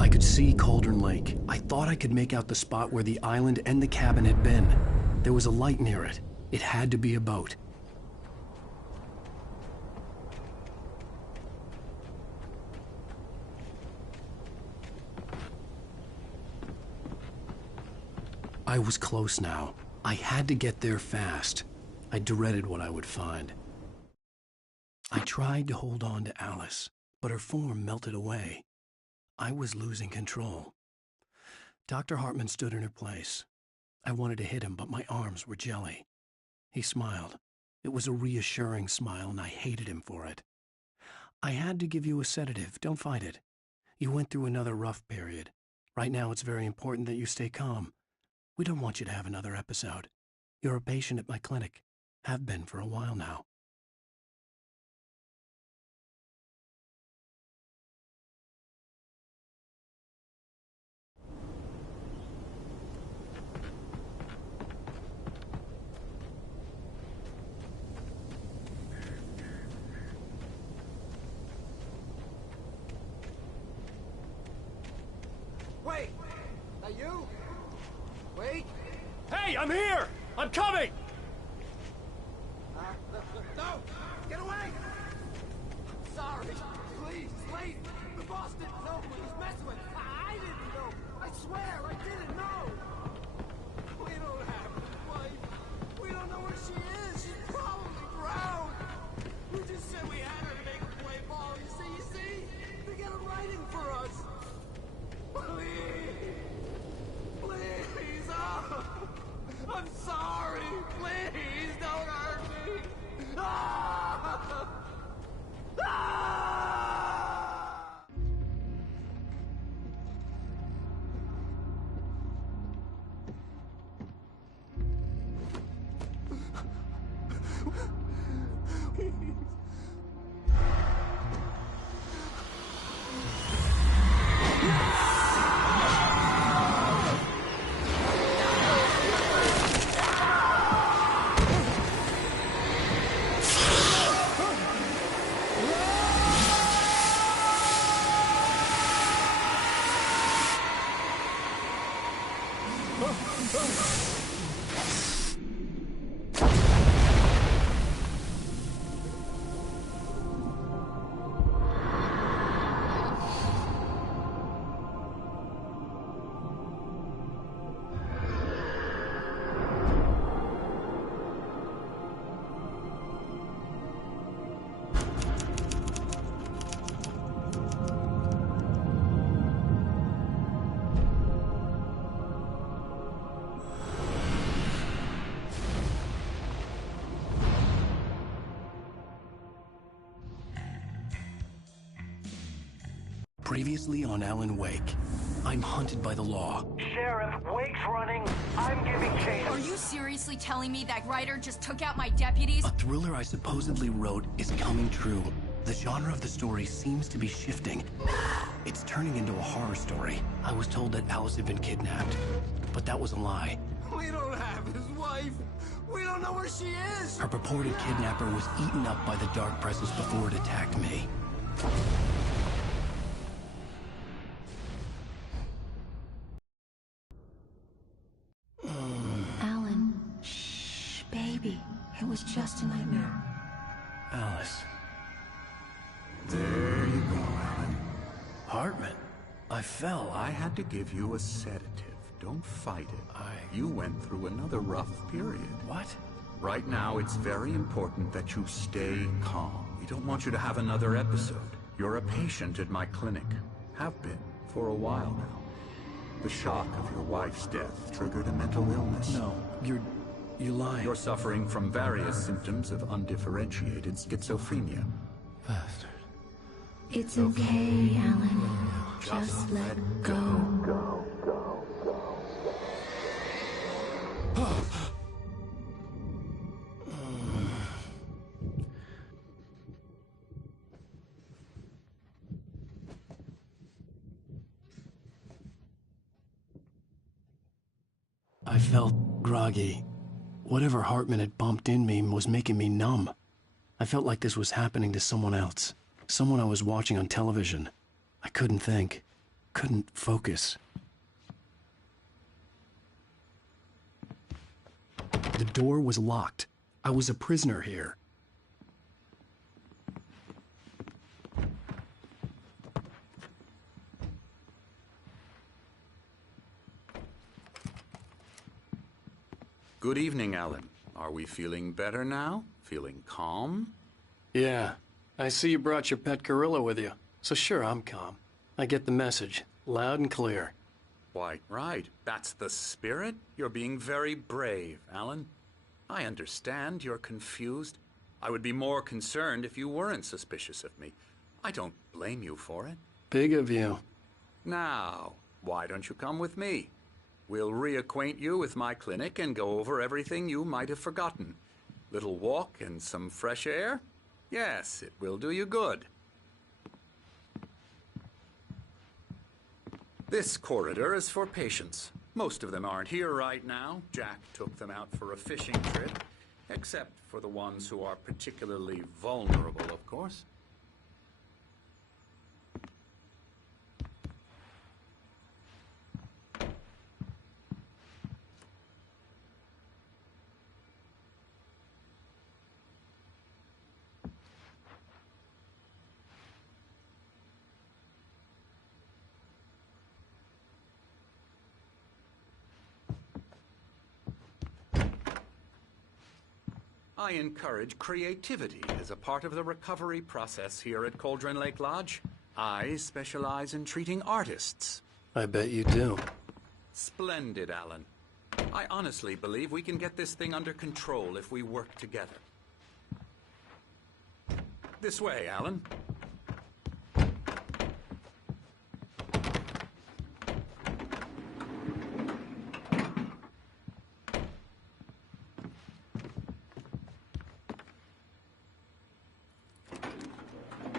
I could see Cauldron Lake. I thought I could make out the spot where the island and the cabin had been. There was a light near it. It had to be a boat. I was close now. I had to get there fast. I dreaded what I would find. I tried to hold on to Alice, but her form melted away. I was losing control. Dr. Hartman stood in her place. I wanted to hit him, but my arms were jelly. He smiled. It was a reassuring smile, and I hated him for it. I had to give you a sedative. Don't fight it. You went through another rough period. Right now, it's very important that you stay calm. We don't want you to have another episode. You're a patient at my clinic. Have been for a while now. Wait! Are you? Wait! Hey, I'm here! I'm coming! No! Get away! I'm sorry. Please, it's late. The boss didn't know who he was messing with. I didn't know. I swear, I didn't know. We don't have his wife. We don't know where she is. She's probably drowned. We just said we had her to make her play ball. You see? They got it writing for us. Please! Please! Oh! I'm sorry! Please don't hurt me! Ah! Ah! Previously on AlanWake, I'm hunted by the law. Sheriff, Wake's running. I'm giving chase. Are you seriously telling me that writer just took out my deputies? A thriller I supposedly wrote is coming true. The genre of the story seems to be shifting. It's turning into a horror story. I was told that Alice had been kidnapped, but that was a lie. We don't have his wife. We don't know where she is. Her purported kidnapper was eaten up by the dark presence before it attacked me. Alan, shh, baby. It was just a nightmare. Alice. There you go, Alan. Hartman. I fell. I had to give you a sedative. Don't fight it. You went through another rough period. What? Right now, it's very important that you stay calm. We don't want you to have another episode. You're a patient at my clinic. Have been for a while now. The shock of your wife's death triggered a mental illness. No, you're You lie. You're suffering from various symptoms of undifferentiated schizophrenia. Bastard. It's okay, Alan. Just let go. I felt groggy. Whatever Hartman had bumped in me was making me numb. I felt like this was happening to someone else. Someone I was watching on television. I couldn't think. Couldn't focus. The door was locked. I was a prisoner here. Good evening, Alan. Are we feeling better now? Feeling calm? Yeah. I see you brought your pet gorilla with you. So sure, I'm calm. I get the message. Loud and clear. Why, right. That's the spirit. You're being very brave, Alan. I understand you're confused. I would be more concerned if you weren't suspicious of me. I don't blame you for it. Big of you. Now, why don't you come with me? We'll reacquaint you with my clinic and go over everything you might have forgotten. Little walk and some fresh air? Yes, it will do you good. This corridor is for patients. Most of them aren't here right now. Jack took them out for a fishing trip, except for the ones who are particularly vulnerable, of course. I encourage creativity as a part of the recovery process here at Cauldron Lake Lodge. I specialize in treating artists. I bet you do. Splendid, Alan. I honestly believe we can get this thing under control if we work together. This way, Alan.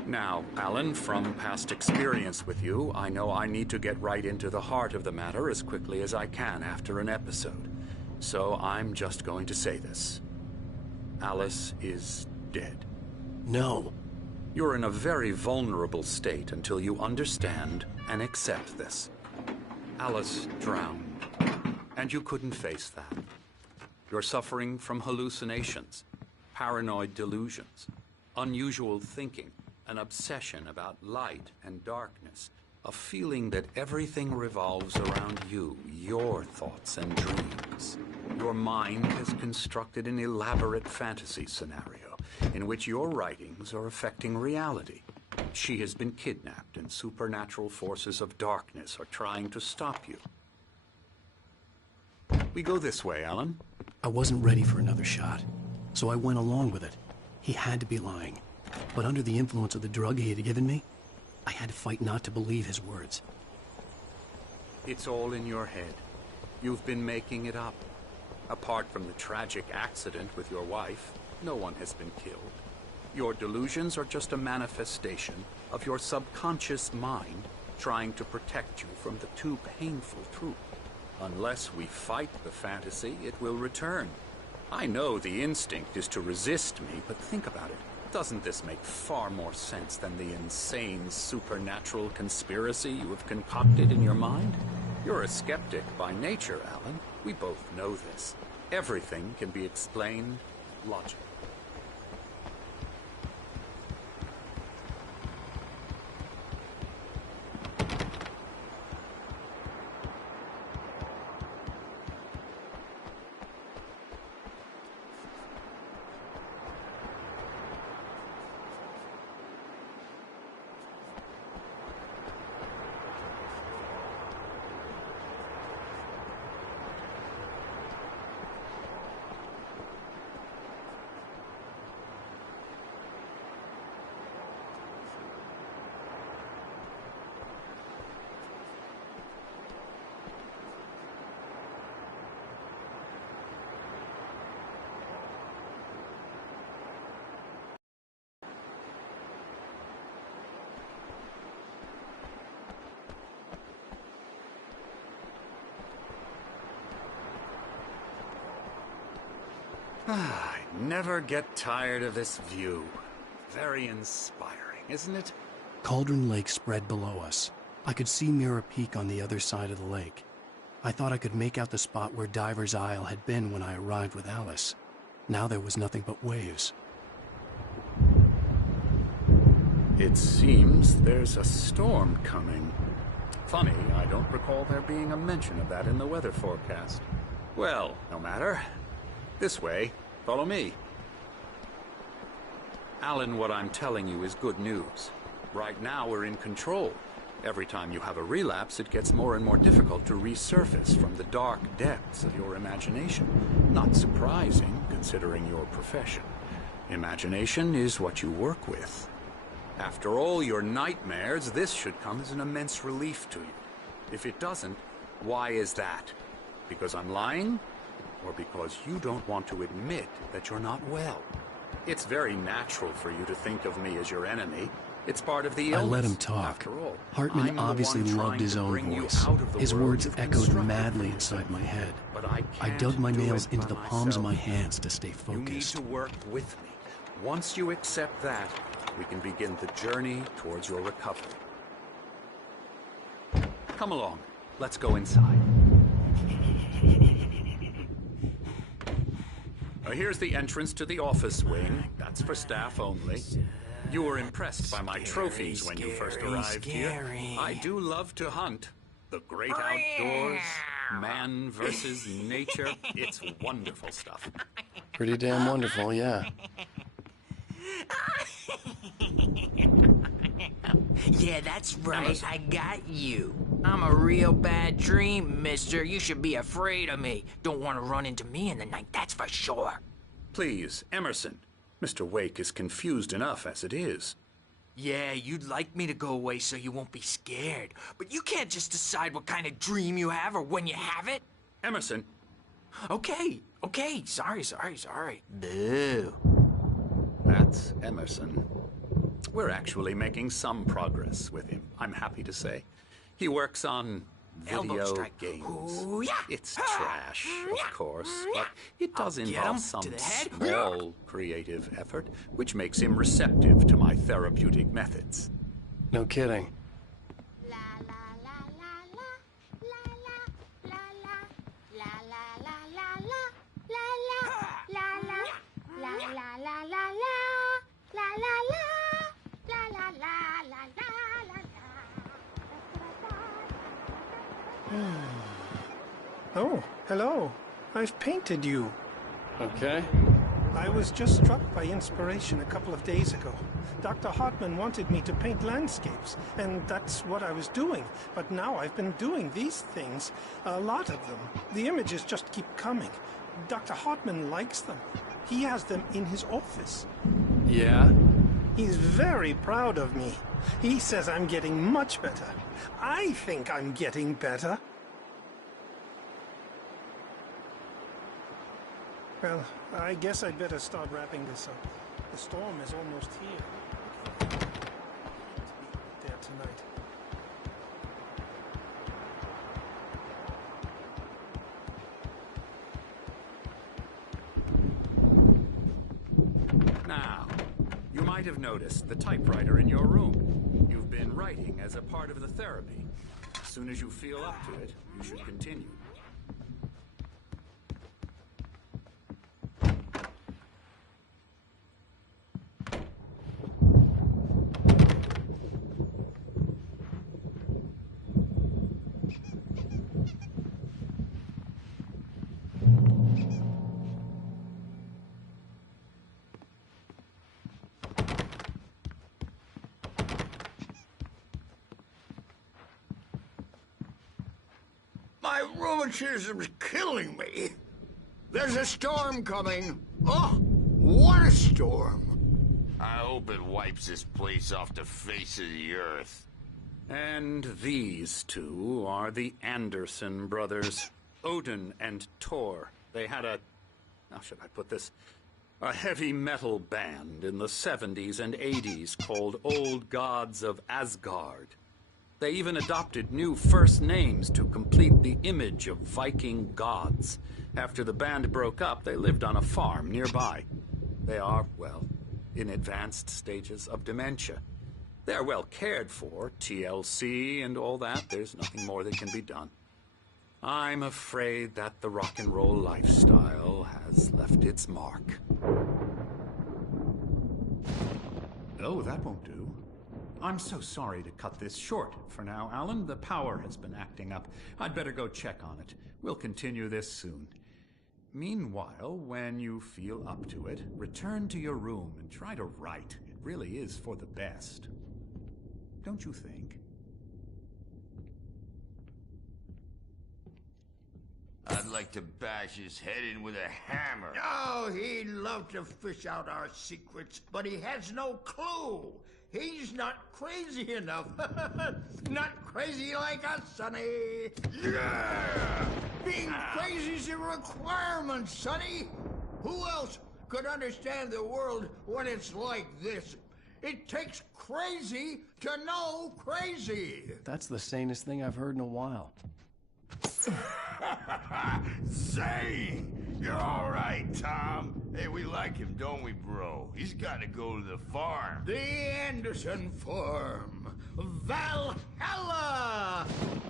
Now, Alan, from past experience with you, I know I need to get right into the heart of the matter as quickly as I can after an episode. So I'm just going to say this. Alice is dead. No. You're in a very vulnerable state until you understand and accept this. Alice drowned, and you couldn't face that. You're suffering from hallucinations, paranoid delusions, unusual thinking, an obsession about light and darkness, a feeling that everything revolves around you, your thoughts and dreams. Your mind has constructed an elaborate fantasy scenario in which your writings are affecting reality. She has been kidnapped and supernatural forces of darkness are trying to stop you. We go this way, Alan. I wasn't ready for another shot, so I went along with it. He had to be lying. But under the influence of the drug he had given me, I had to fight not to believe his words. It's all in your head. You've been making it up. Apart from the tragic accident with your wife, no one has been killed. Your delusions are just a manifestation of your subconscious mind trying to protect you from the too painful truth. Unless we fight the fantasy, it will return. I know the instinct is to resist me, but think about it. Doesn't this make far more sense than the insane supernatural conspiracy you have concocted in your mind? You're a skeptic by nature, Alan. We both know this. Everything can be explained logically. I never get tired of this view. Very inspiring, isn't it? Cauldron Lake spread below us. I could see Mirror Peak on the other side of the lake. I thought I could make out the spot where Diver's Isle had been when I arrived with Alice. Now there was nothing but waves. It seems there's a storm coming. Funny, I don't recall there being a mention of that in the weather forecast. Well, no matter. This way. Follow me. Alan, what I'm telling you is good news. Right now we're in control. Every time you have a relapse, it gets more and more difficult to resurface from the dark depths of your imagination. Not surprising, considering your profession. Imagination is what you work with. After all your nightmares, this should come as an immense relief to you. If it doesn't, why is that? Because I'm lying? Or because you don't want to admit that you're not well? It's very natural for you to think of me as your enemy. It's part of the illness. I let him talk. After all, Hartman obviously loved his own voice. His words echoed madly inside my head. But I dug my nails into the palms of my hands to stay focused. You need to work with me. Once you accept that, we can begin the journey towards your recovery. Come along. Let's go inside. Here's the entrance to the office wing. That's for staff only. You were impressed by my trophies when you first arrived here. I do love to hunt. The great outdoors, man versus nature. It's wonderful stuff. Pretty damn wonderful, yeah. Yeah, that's right. I got you. I'm a real bad dream, mister. You should be afraid of me. Don't want to run into me in the night, that's for sure. Please, Emerson. Mr. Wake is confused enough as it is. Yeah, you'd like me to go away so you won't be scared. But you can't just decide what kind of dream you have or when you have it. Emerson. Okay. Sorry. Boo. That's Emerson. We're actually making some progress with him, I'm happy to say. He works on video games. Ooh, yeah. It's trash, of course, but it does involve some small creative effort, which makes him receptive to my therapeutic methods. No kidding. Oh, hello. I've painted you. Okay. I was just struck by inspiration a couple of days ago. Dr. Hartman wanted me to paint landscapes, and that's what I was doing. But now I've been doing these things, a lot of them. The images just keep coming. Dr. Hartman likes them. He has them in his office. Yeah? He's very proud of me. He says I'm getting much better. I think I'm getting better. Well, I guess I'd better start wrapping this up. The storm is almost here. There tonight. Now, you might have noticed the typewriter in your room. You've been writing as a part of the therapy. As soon as you feel up to it, you should continue. My rheumatism's killing me. There's a storm coming. Oh, what a storm. I hope it wipes this place off the face of the earth. And these two are the Anderson brothers, Odin and Tor. They had how should I put this? A heavy metal band in the 70s and 80s called Old Gods of Asgard. They even adopted new first names to complete the image of Viking gods. After the band broke up, they lived on a farm nearby. They are, well, in advanced stages of dementia. They're well cared for, TLC and all that. There's nothing more that can be done. I'm afraid that the rock and roll lifestyle has left its mark. Oh, that won't do. I'm so sorry to cut this short for now, Alan. The power has been acting up. I'd better go check on it. We'll continue this soon. Meanwhile, when you feel up to it, return to your room and try to write. It really is for the best. Don't you think? I'd like to bash his head in with a hammer. Oh, he'd love to fish out our secrets, but he has no clue. He's not crazy enough. Not crazy like us, Sonny. Yeah! Being crazy's a requirement, Sonny. Who else could understand the world when it's like this? It takes crazy to know crazy. That's the sanest thing I've heard in a while. Zane! You're all right, Tom. Hey, we like him, don't we, bro? He's got to go to the farm. The Anderson Farm. Valhalla!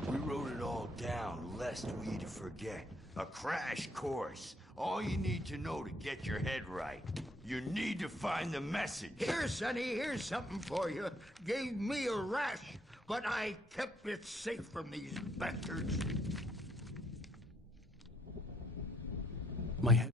We wrote it all down, lest we forget. A crash course. All you need to know to get your head right. You need to find the message. Here, Sonny, here's something for you. Gave me a rash, but I kept it safe from these bastards. My head.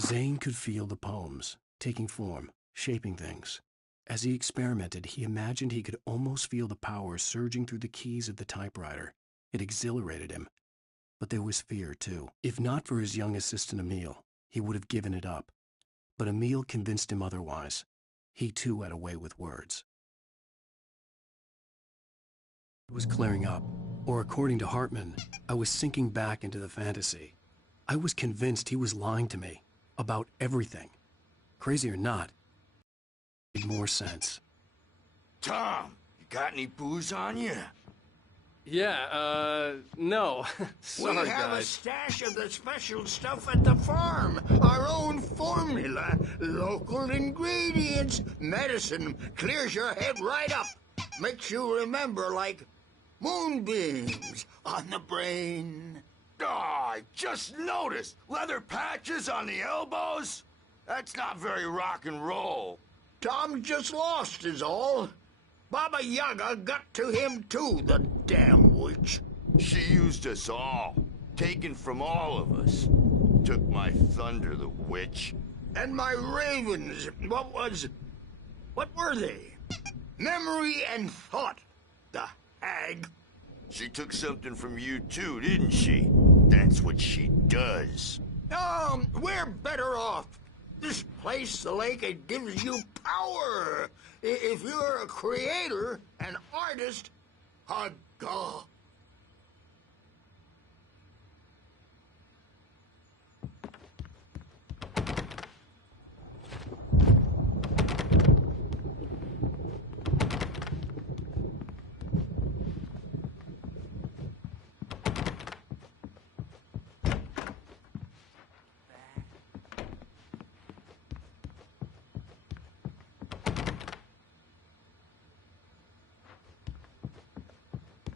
Zane could feel the poems, taking form, shaping things. As he experimented, he imagined he could almost feel the power surging through the keys of the typewriter. It exhilarated him. But there was fear, too. If not for his young assistant Emil, he would have given it up. But Emil convinced him otherwise. He, too, had a way with words. It was clearing up, or according to Hartman, I was sinking back into the fantasy. I was convinced he was lying to me about everything. Crazy or not, it made more sense. Tom, you got any booze on you? Yeah, no. Sorry, we have guys. a stash of the special stuff at the farm. Our own formula. Local ingredients. Medicine clears your head right up. Makes you remember like moonbeams on the brain. Oh, I just noticed. Leather patches on the elbows? That's not very rock and roll. Tom just lost is all. Baba Yaga got to him too, the damn witch. She used us all. Taken from all of us. Took my thunder, the witch. And my ravens. What were they? Memory and thought. The hag. She took something from you too, didn't she? That's what she does. We're better off. This place, the lake, it gives you power. If you're a creator, an artist, a god.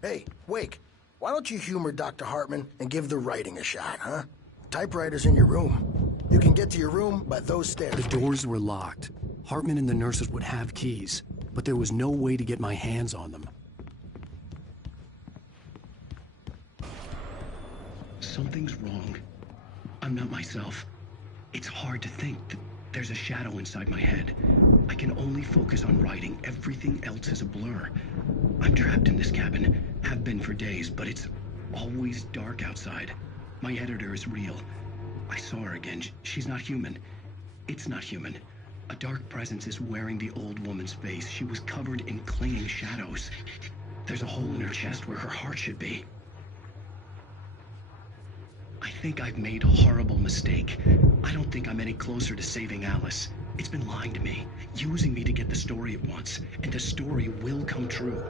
Hey, Wake, why don't you humor Dr. Hartman and give the writing a shot, huh? Typewriter's in your room. You can get to your room by those stairs. The doors were locked. Hartman and the nurses would have keys, but there was no way to get my hands on them. Something's wrong. I'm not myself. It's hard to think that there's a shadow inside my head. I can only focus on writing. Everything else is a blur. I'm trapped in this cabin. Have been for days, but it's always dark outside. My editor is real. I saw her again. She's not human. It's not human. A dark presence is wearing the old woman's face. She was covered in clinging shadows. There's a hole in her chest where her heart should be. I think I've made a horrible mistake. I don't think I'm any closer to saving Alice. It's been lying to me, using me to get the story it wants, and the story will come true.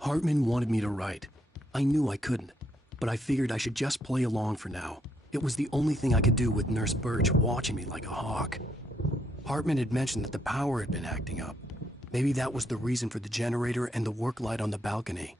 Hartman wanted me to write. I knew I couldn't, but I figured I should just play along for now. It was the only thing I could do with Nurse Birch watching me like a hawk. Hartman had mentioned that the power had been acting up. Maybe that was the reason for the generator and the work light on the balcony.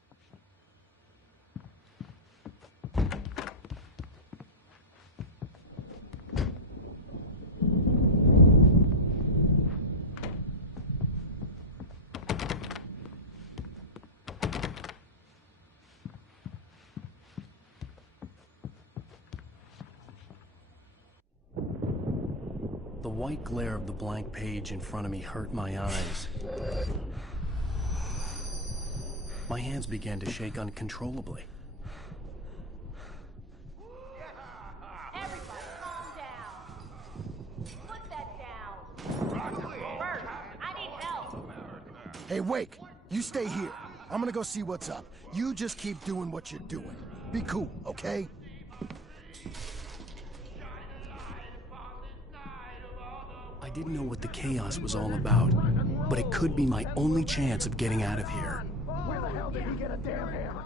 The white glare of the blank page in front of me hurt my eyes. My hands began to shake uncontrollably. Everybody calm down. Put that down. Bert, I need help. Hey, Wake, you stay here. I'm gonna go see what's up. You just keep doing what you're doing. Be cool, okay? I didn't know what the chaos was all about, but it could be my only chance of getting out of here. Where the hell did he get a damn hammer?